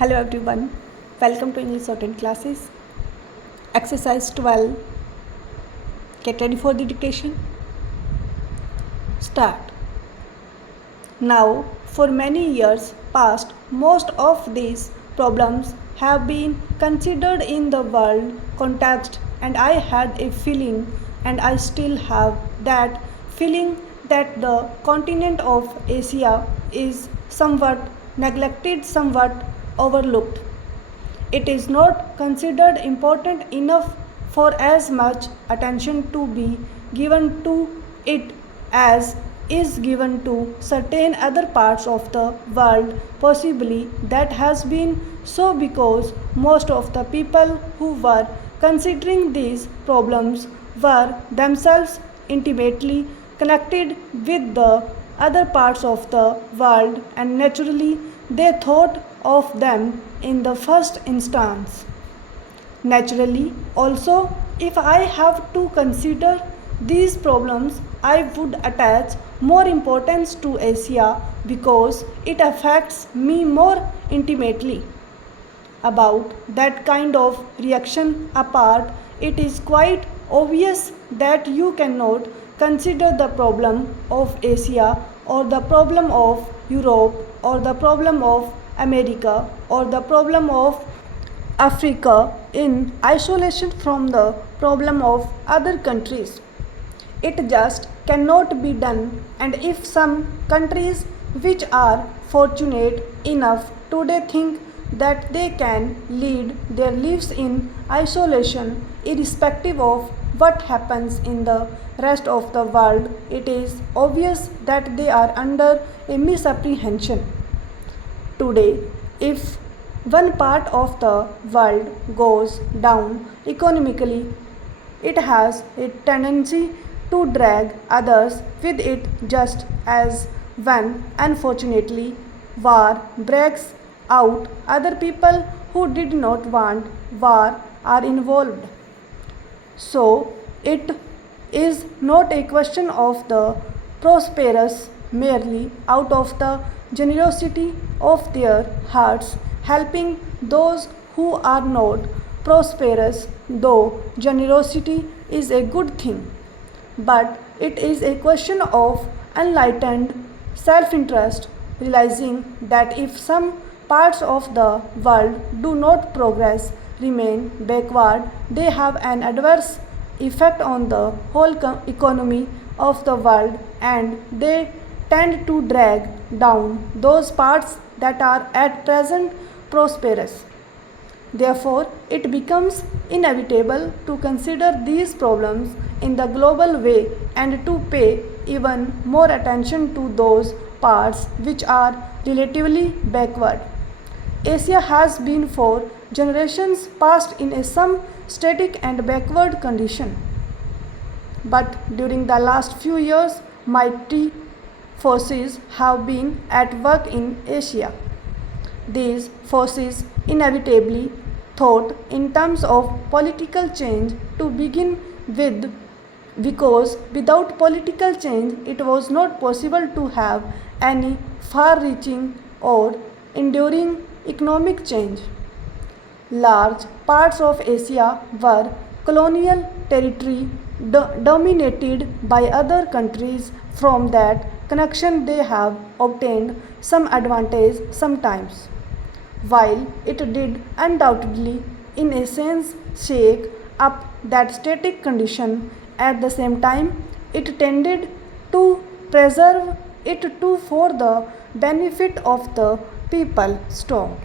Hello everyone, welcome to English Shorthand classes. Exercise 12. Get ready for the dictation. Start. Now, for many years past, most of these problems have been considered in the world context, and I had a feeling, and I still have that feeling, that the continent of Asia is somewhat neglected, somewhat overlooked. It is not considered important enough for as much attention to be given to it as is given to certain other parts of the world. Possibly that has been so because most of the people who were considering these problems were themselves intimately connected with the other parts of the world, and naturally they thought of them in the first instance. Naturally, also, if I have to consider these problems, I would attach more importance to Asia because it affects me more intimately. About that kind of reaction apart, it is quite obvious that you cannot consider the problem of Asia or the problem of Europe or the problem of America or the problem of Africa in isolation from the problem of other countries. It just cannot be done, and if some countries which are fortunate enough today think that they can lead their lives in isolation irrespective of what happens in the rest of the world, it is obvious that they are under a misapprehension. Today, if one part of the world goes down economically, it has a tendency to drag others with it, just as when, unfortunately, war breaks out, other people who did not want war are involved. So, it is not a question of the prosperous merely out of the generosity of their hearts, helping those who are not prosperous, though generosity is a good thing. But it is a question of enlightened self interest, realizing that if some parts of the world do not progress, remain backward, they have an adverse effect on the whole economy of the world, and they tend to drag down those parts that are at present prosperous. Therefore, it becomes inevitable to consider these problems in the global way and to pay even more attention to those parts which are relatively backward. Asia has been for generations past in a some static and backward condition. But during the last few years, mighty forces have been at work in Asia. These forces inevitably thought in terms of political change to begin with, because without political change it was not possible to have any far reaching or enduring economic change. Large parts of Asia were colonial territory dominated by other countries. From that connection, they have obtained some advantage sometimes. While it did undoubtedly, in a sense, shake up that static condition, at the same time, it tended to preserve it too for the benefit of the people strong.